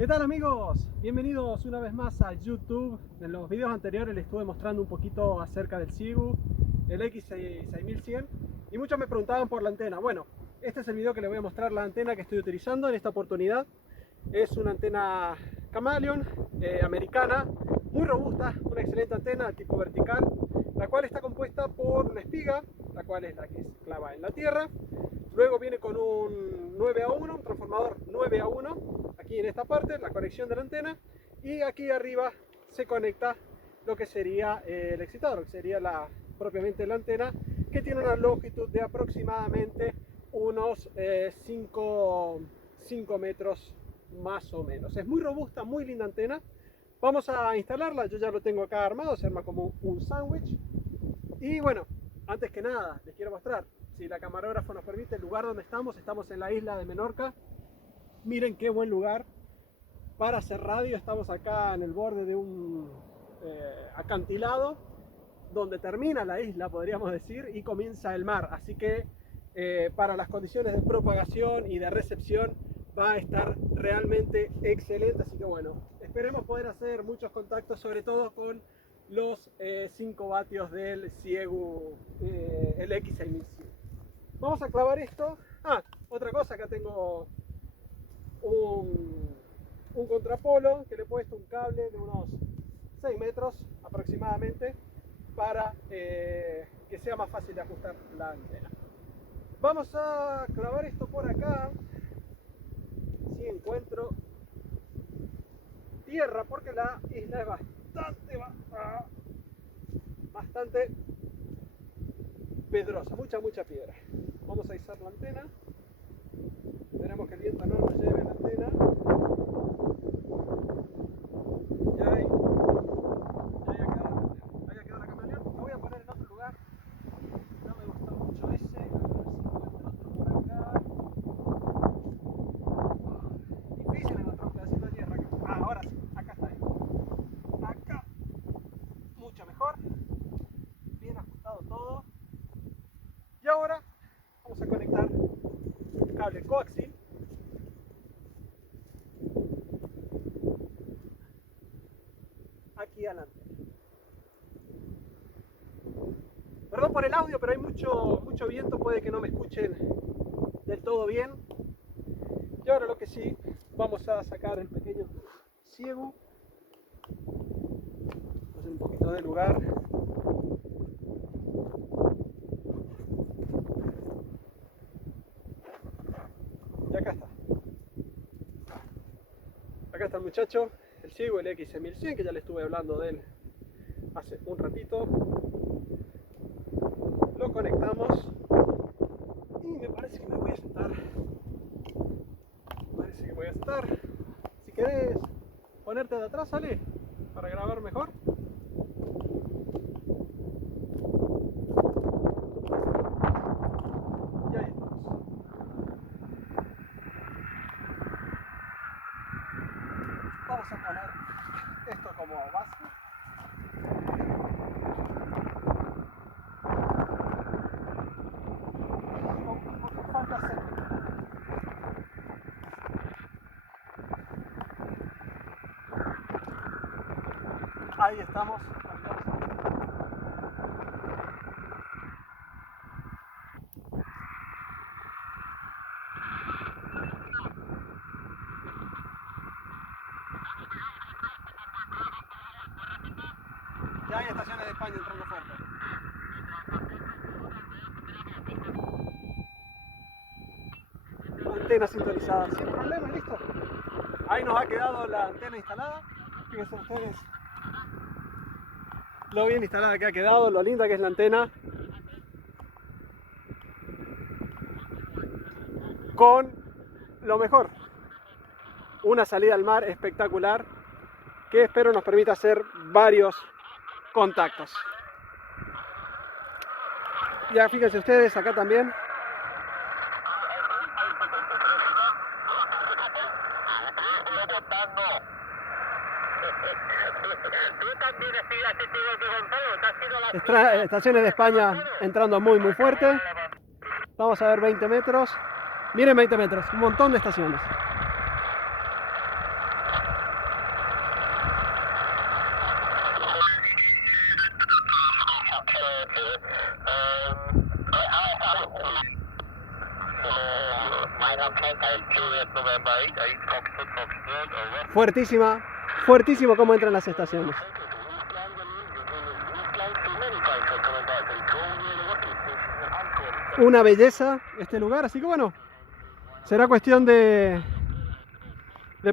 ¿Qué tal amigos? Bienvenidos una vez más a YouTube. En los videos anteriores les estuve mostrando un poquito acerca del Xiegu, el X6100, y muchos me preguntaban por la antena. Bueno, este es el video que les voy a mostrar la antena que estoy utilizando en esta oportunidad. Es una antena Chameleon americana, muy robusta, una excelente antena tipo vertical, la cual está compuesta por una espiga, la cual es la que se clava en la tierra. Luego viene con un 9A1, un transformador 9A1, aquí en esta parte, la conexión de la antena, y aquí arriba se conecta lo que sería el excitador, lo que sería propiamente la antena, que tiene una longitud de aproximadamente unos 5 metros más o menos. Es muy robusta, muy linda antena. Vamos a instalarla, yo ya lo tengo acá armado, se arma como un sándwich. Y bueno, antes que nada, les quiero mostrar, si la camarógrafa nos permite, el lugar donde estamos en la isla de Menorca. Miren qué buen lugar para hacer radio. Estamos acá en el borde de un acantilado, donde termina la isla, podríamos decir, y comienza el mar. Así que para las condiciones de propagación y de recepción va a estar realmente excelente. Así que bueno, esperemos poder hacer muchos contactos, sobre todo con los 5 vatios del Xiegu, el X6100. Vamos a clavar esto. Otra cosa, acá tengo un contrapolo que le he puesto un cable de unos 6 metros aproximadamente para que sea más fácil de ajustar la antena. Vamos a clavar esto por acá, si encuentro tierra, porque la isla es bastante pedrosa, mucha piedra. Vamos a izar la antena. Esperemos que el viento no nos lleve la antena. Y ahí ha quedado la Chameleon. La voy a poner en otro lugar. No me gustó mucho ese. A ver si encuentro otro por acá. Difícil encontrar un pedacito de tierra acá. Ahora sí, acá está. Acá, mucho mejor. Bien ajustado todo. Y ahora vamos a conectar el cable coaxial aquí adelante. Perdón por el audio, pero hay mucho viento, puede que no me escuchen del todo bien. Y ahora lo que sí, vamos a sacar el pequeño Xiegu. Vamos a hacer un poquito de lugar. Y acá está. Acá está el muchacho, el Xiegu, el X6100, que ya le estuve hablando de él hace un ratito. Lo conectamos y me parece que me voy a sentar. Si querés ponerte de atrás, sale, para grabar mejor. Y ahí estamos. Vamos a poner esto como base. Falta hacer. Ahí estamos. Ya hay estaciones de España entrando fuerte. Antena sintonizada sin problema, listo. Ahí nos ha quedado la antena instalada. Fíjense ustedes lo bien instalada que ha quedado, lo linda que es la antena. Con lo mejor, una salida al mar espectacular que espero nos permita hacer varios contactos. Ya fíjense ustedes acá también. Estaciones de España entrando muy fuerte. Vamos a ver 20 metros. Miren 20 metros, un montón de estaciones. Fuertísima, fuertísimo cómo entran las estaciones. Una belleza este lugar, así que bueno, será cuestión de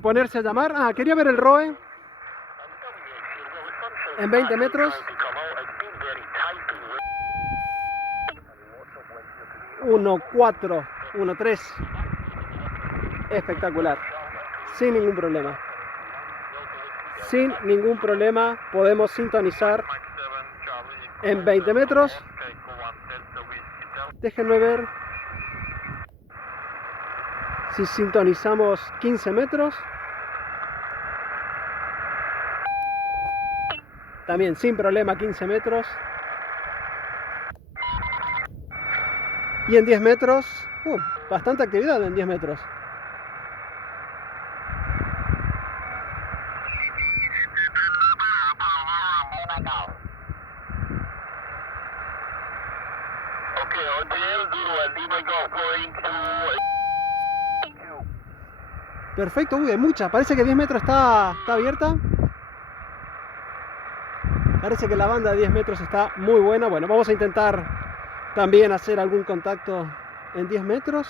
ponerse a llamar. Ah, quería ver el ROE en 20 metros. 1.4, 1.3. Espectacular. Sin ningún problema. Sin ningún problema podemos sintonizar en 20 metros. Déjenme ver si sintonizamos 15 metros. También sin problema 15 metros. Y en 10 metros, bastante actividad en 10 metros. Perfecto, hay mucha. Parece que 10 metros está abierta. Parece que la banda de 10 metros está muy buena. Bueno, vamos a intentar también hacer algún contacto en 10 metros.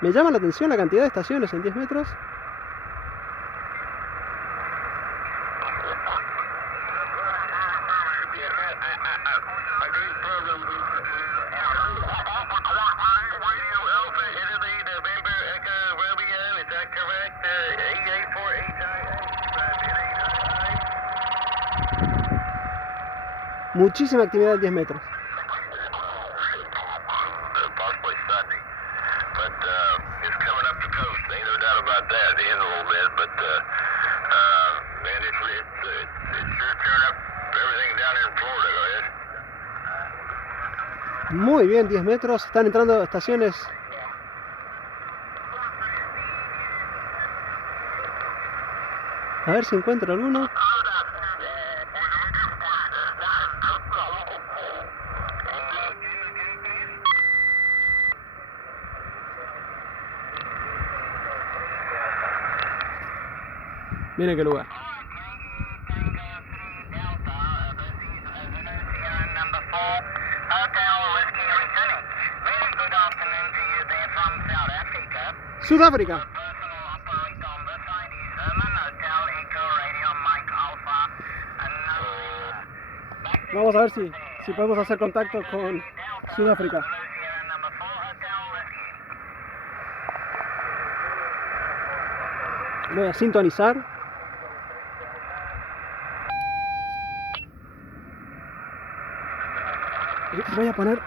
Me llama la atención la cantidad de estaciones en 10 metros. Muchísima actividad en 10 metros. Muy bien, 10 metros. Están entrando estaciones. A ver si encuentro alguno. Miren qué lugar. Sudáfrica. Vamos a ver si podemos hacer contacto con Sudáfrica. Voy a sintonizar. Voy a poner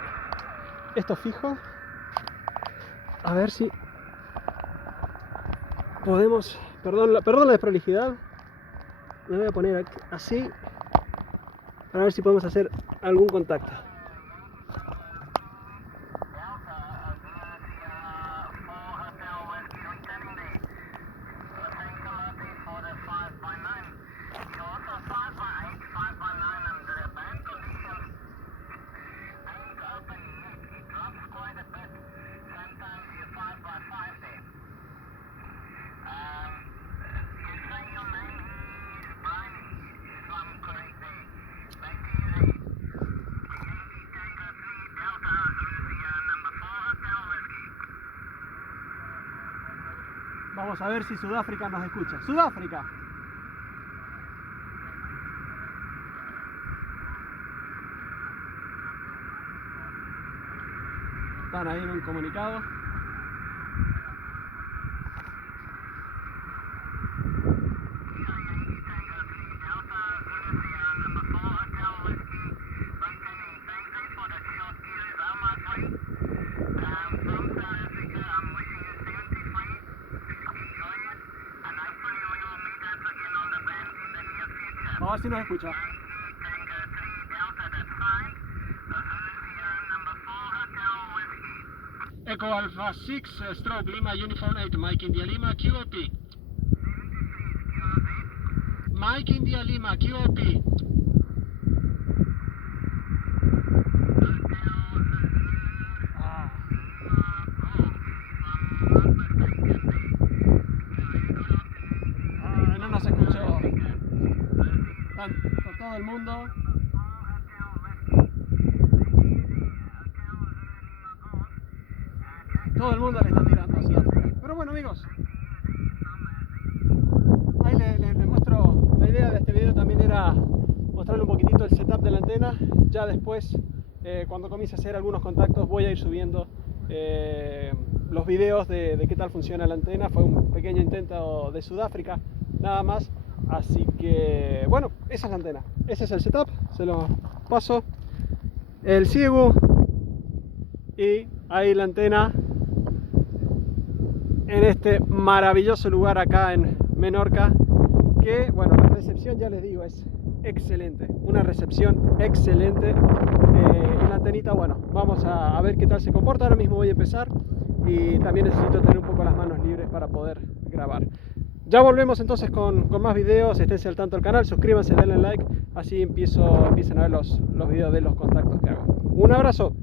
esto fijo. A ver si podemos... Perdón la desprolijidad. Me voy a poner aquí, así. Para ver si podemos hacer algún contacto. Vamos a ver si Sudáfrica nos escucha. ¡Sudáfrica! Están ahí en un comunicado. A ver si nos escucha. Echo Alpha 6, Stroke Lima, Uniform 8, Mike India Lima, QOP. Mike India Lima, QOP. Están todo el mundo. Todo el mundo le está tirando a Sudáfrica. Pero bueno, amigos, ahí les muestro. La idea de este video también era mostrarle un poquitito el setup de la antena. Ya después, cuando comience a hacer algunos contactos, voy a ir subiendo los videos de qué tal funciona la antena. Fue un pequeño intento de Sudáfrica, nada más. Así que, bueno, esa es la antena. Ese es el setup, se lo paso. El Xiegu y ahí la antena en este maravilloso lugar acá en Menorca, que, bueno, la recepción, ya les digo, es excelente, una recepción excelente. Y la antenita, bueno, vamos a ver qué tal se comporta. Ahora mismo voy a empezar y también necesito tener un poco las manos libres para poder grabar. Ya volvemos entonces con más videos. Esténse al tanto del canal, suscríbanse, denle like, así empiezan a ver los videos de los contactos que hago. Un abrazo.